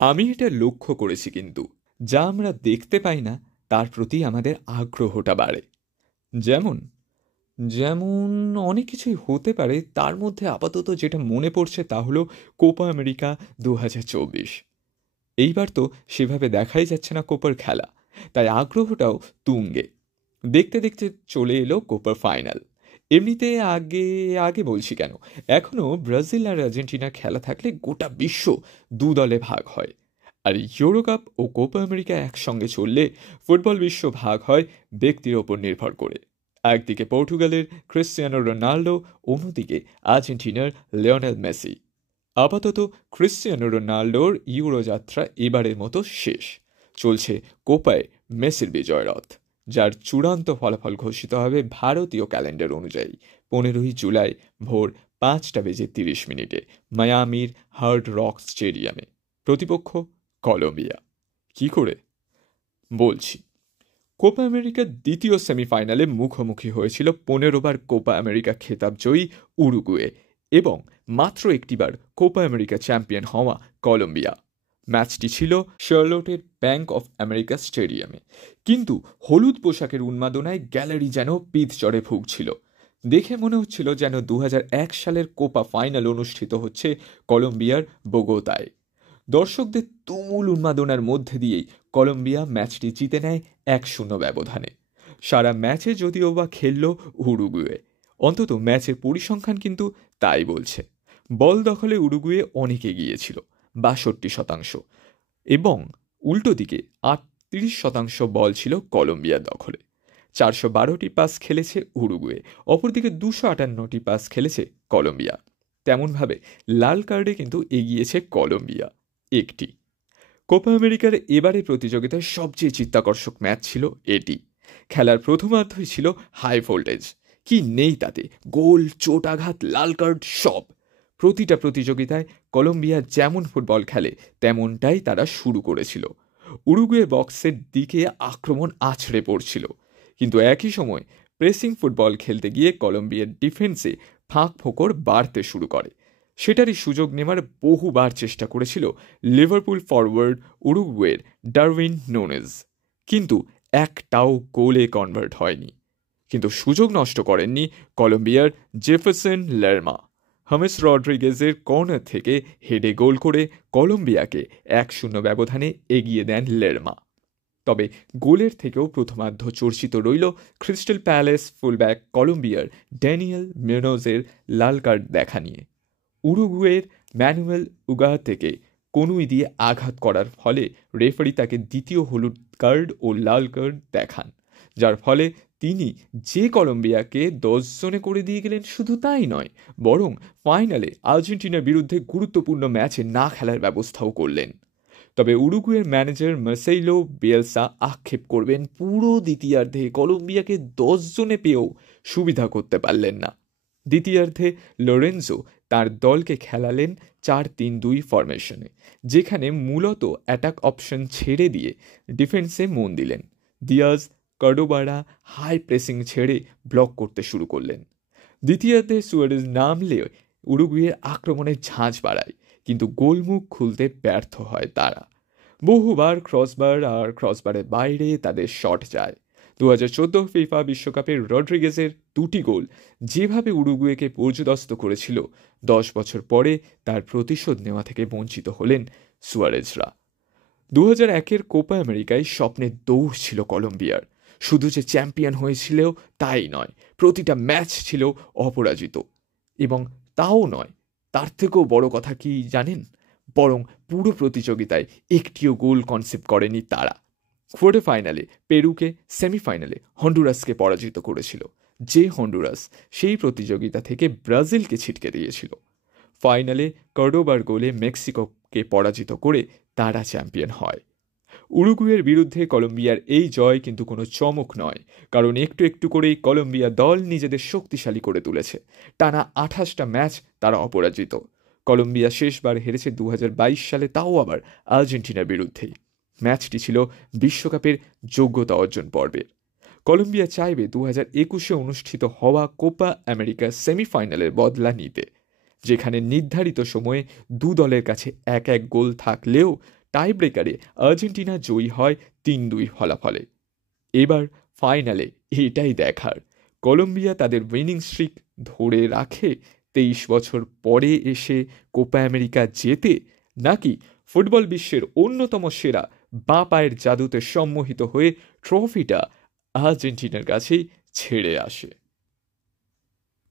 আমি এটা লক্ষ্য করেছি কিন্তু যা আমরা দেখতে পাই না তার প্রতি আমাদের আগ্রহটা বাড়ে। যেমন যেমন অনেক কিছুই হতে পারে, তার মধ্যে আপাতত যেটা মনে পড়ছে তা হলো কোপা আমেরিকা 2024। এইবার তো সেভাবে দেখাই যাচ্ছে না কোপার খেলা, তাই আগ্রহটাও তুঙ্গে। দেখতে দেখতে চলে এলো কোপার ফাইনাল। এমনিতে আগে আগে বলছি কেন, এখনো ব্রাজিল আর আর্জেন্টিনা খেলা থাকলে গোটা বিশ্ব দু দলে ভাগ হয়। আর ইউরো কাপ ও কোপা আমেরিকা একসঙ্গে চললে ফুটবল বিশ্ব ভাগ হয় ব্যক্তির ওপর নির্ভর করে। একদিকে পর্তুগালের ক্রিশ্চিয়ানো রোনাল্ডো, অন্যদিকে আর্জেন্টিনার লিওনেল মেসি। আপাতত ক্রিশ্চিয়ানো রোনাল্ডোর ইউরো যাত্রা এবারের মতো শেষ। চলছে কোপায় মেসির বিজয়রথ, যার চূড়ান্ত ফলাফল ঘোষিত হবে ভারতীয় ক্যালেন্ডার অনুযায়ী 15ই জুলাই ভোর 5:30 মায়ামির হার্ড রক স্টেডিয়ামে। প্রতিপক্ষ কলম্বিয়া। কি করে বলছি, কোপা আমেরিকার দ্বিতীয় সেমিফাইনালে মুখোমুখি হয়েছিল 15বার কোপা আমেরিকা খেতাব জয়ী উরুগুয়ে এবং মাত্র একটিবার কোপা আমেরিকা চ্যাম্পিয়ন হওয়া কলম্বিয়া। ম্যাচটি ছিল শার্লোটের ব্যাংক অফ আমেরিকা স্টেডিয়ামে, কিন্তু হলুদ পোশাকের উন্মাদনায় গ্যালারি যেন পিচ চড়ে ভুগছিল। দেখে মনে হচ্ছিল যেন 2001 সালের কোপা ফাইনাল অনুষ্ঠিত হচ্ছে কলম্বিয়ার বোগোতায়। দর্শকদের তুমুল উন্মাদনার মধ্যে দিয়েই কলম্বিয়া ম্যাচটি জিতে নেয় 1-0 ব্যবধানে। সারা ম্যাচে যদিও বা খেলল উরুগুয়ে, অন্তত ম্যাচের পরিসংখ্যান কিন্তু তাই বলছে। বল দখলে উরুগুয়ে অনেক এগিয়েছিল, 62%, এবং উল্টো দিকে 38% বল ছিল কলম্বিয়ার দখলে। 412টি পাস খেলেছে উরুগুয়ে, অপরদিকে 258টি পাস খেলেছে কলম্বিয়া। তেমনভাবে লাল কার্ডে কিন্তু এগিয়েছে কলম্বিয়া একটি। কোপা আমেরিকার এবারে প্রতিযোগিতায় সবচেয়ে চিত্তাকর্ষক ম্যাচ ছিল এটি। খেলার প্রথমার্ধই ছিল হাই ভোল্টেজ, কি নেই তাতে, গোল, চোটাঘাত, লাল কার্ড, সব। প্রতিটা প্রতিযোগিতায় কলম্বিয়া যেমন ফুটবল খেলে তেমনটাই তারা শুরু করেছিল। উরুগুয়ে বক্সের দিকে আক্রমণ আছড়ে পড়ছিল, কিন্তু একই সময় প্রেসিং ফুটবল খেলতে গিয়ে কলম্বিয়ার ডিফেন্সে ফাঁক ফোকর বাড়তে শুরু করে। সেটারই সুযোগ নেওয়ার বহুবার চেষ্টা করেছিল লিভারপুল ফরওয়ার্ড উরুগুয়ের ডারউইন নুনেজ, কিন্তু একটাও গোলে কনভার্ট হয়নি। কিন্তু সুযোগ নষ্ট করেননি কলম্বিয়ার জেফারসন লেরমা। হামেস রড্রিগেজের কর্নার থেকে হেডে গোল করে কলম্বিয়াকে 1-0 ব্যবধানে এগিয়ে দেন লেরমা। তবে গোলের থেকেও প্রথমার্ধ চর্চিত রইল ক্রিস্টাল প্যালেস ফুলব্যাক কলম্বিয়ার ড্যানিয়েল মিউনোজের লাল কার্ড দেখা নিয়ে। উরুগুয়ের ম্যানুয়েল উগাতেকে কনুই দিয়ে আঘাত করার ফলে রেফারি তাকে দ্বিতীয় হলুদ কার্ড ও লাল কার্ড দেখান, যার ফলে তিনি যে কলম্বিয়াকে 10 জনে করে দিয়ে গেলেন, শুধু তাই নয়, বরং ফাইনালে আর্জেন্টিনার বিরুদ্ধে গুরুত্বপূর্ণ ম্যাচে না খেলার ব্যবস্থাও করলেন। তবে উরুগুয়ের ম্যানেজার মার্সেইলো বিয়েলসা আক্ষেপ করবেন পুরো দ্বিতীয়ার্ধে কলম্বিয়াকে 10 জনে পেয়েও সুবিধা করতে পারলেন না। দ্বিতীয়ার্ধে লোরেনজো তার দলকে খেলালেন 4-3-2 ফরমেশনে, যেখানে মূলত অ্যাটাক অপশন ছেড়ে দিয়ে ডিফেন্সে মন দিলেন। দিয়াজ, কর্ডোবারা হাই প্রেসিং ছেড়ে ব্লক করতে শুরু করলেন। দ্বিতীয়ার্ধে সুয়ারেজ নামলে উরুগুয়ের আক্রমণের ঝাঁঝ বাড়ায়, কিন্তু গোলমুখ খুলতে ব্যর্থ হয় তারা। বহুবার ক্রসবারের বাইরে তাদের শট যায়। 2014 ফিফা বিশ্বকাপের রড্রিগেজের 2টি গোল যেভাবে উরুগুয়েকে পর্যদস্ত করেছিল, 10 বছর পরে তার প্রতিশোধ নেওয়া থেকে বঞ্চিত হলেন সুয়ারেজরা। 2001-এর কোপা আমেরিকায় স্বপ্নের দৌড় ছিল কলম্বিয়ার। শুধু যে চ্যাম্পিয়ন হয়েছিল তাই নয়, প্রতিটা ম্যাচ ছিল অপরাজিত। এবং তাও নয়, তার থেকেও বড় কথা কি জানেন, বরং পুরো প্রতিযোগিতায় একটিও গোল কনসেপ্ট করেনি তারা। কোয়ার্টার ফাইনালে পেরুকে, সেমিফাইনালে হন্ডুরাসকে পরাজিত করেছিল, যে হন্ডুরাস সেই প্রতিযোগিতা থেকে ব্রাজিলকে ছিটকে দিয়েছিল। ফাইনালে কর্ডোবার গোলে মেক্সিকোকে পরাজিত করে তারা চ্যাম্পিয়ন হয়। উরুগুয়ের বিরুদ্ধে কলম্বিয়ার এই জয় কিন্তু কোনো চমক নয়, কারণ একটু একটু করেই কলম্বিয়া দল নিজেদের শক্তিশালী করে তুলেছে। টানা 28টা ম্যাচ তারা অপরাজিত। কলম্বিয়া শেষবার হেরেছে 2022 সালে, তাও আবার আর্জেন্টিনার বিরুদ্ধেই। ম্যাচটি ছিল বিশ্বকাপের যোগ্যতা অর্জন পর্বের। কলম্বিয়া চাইবে 2021-এ অনুষ্ঠিত হওয়া কোপা আমেরিকা সেমিফাইনালের বদলা নিতে, যেখানে নির্ধারিত সময়ে দু দলের কাছে এক এক গোল থাকলেও টাই ব্রেকারে আর্জেন্টিনা জয়ী হয় 3-2 ফলাফলে। এবার ফাইনালে এটাই দেখার, কলম্বিয়া তাদের উইনিং স্ট্রিক ধরে রাখে 23 বছর পরে এসে কোপা আমেরিকা জেতে, নাকি ফুটবল বিশ্বের অন্যতম সেরা বাঁ পায়ের জাদুতে সম্মোহিত হয়ে ট্রফিটা আর্জেন্টিনার কাছেই ছেড়ে আসে।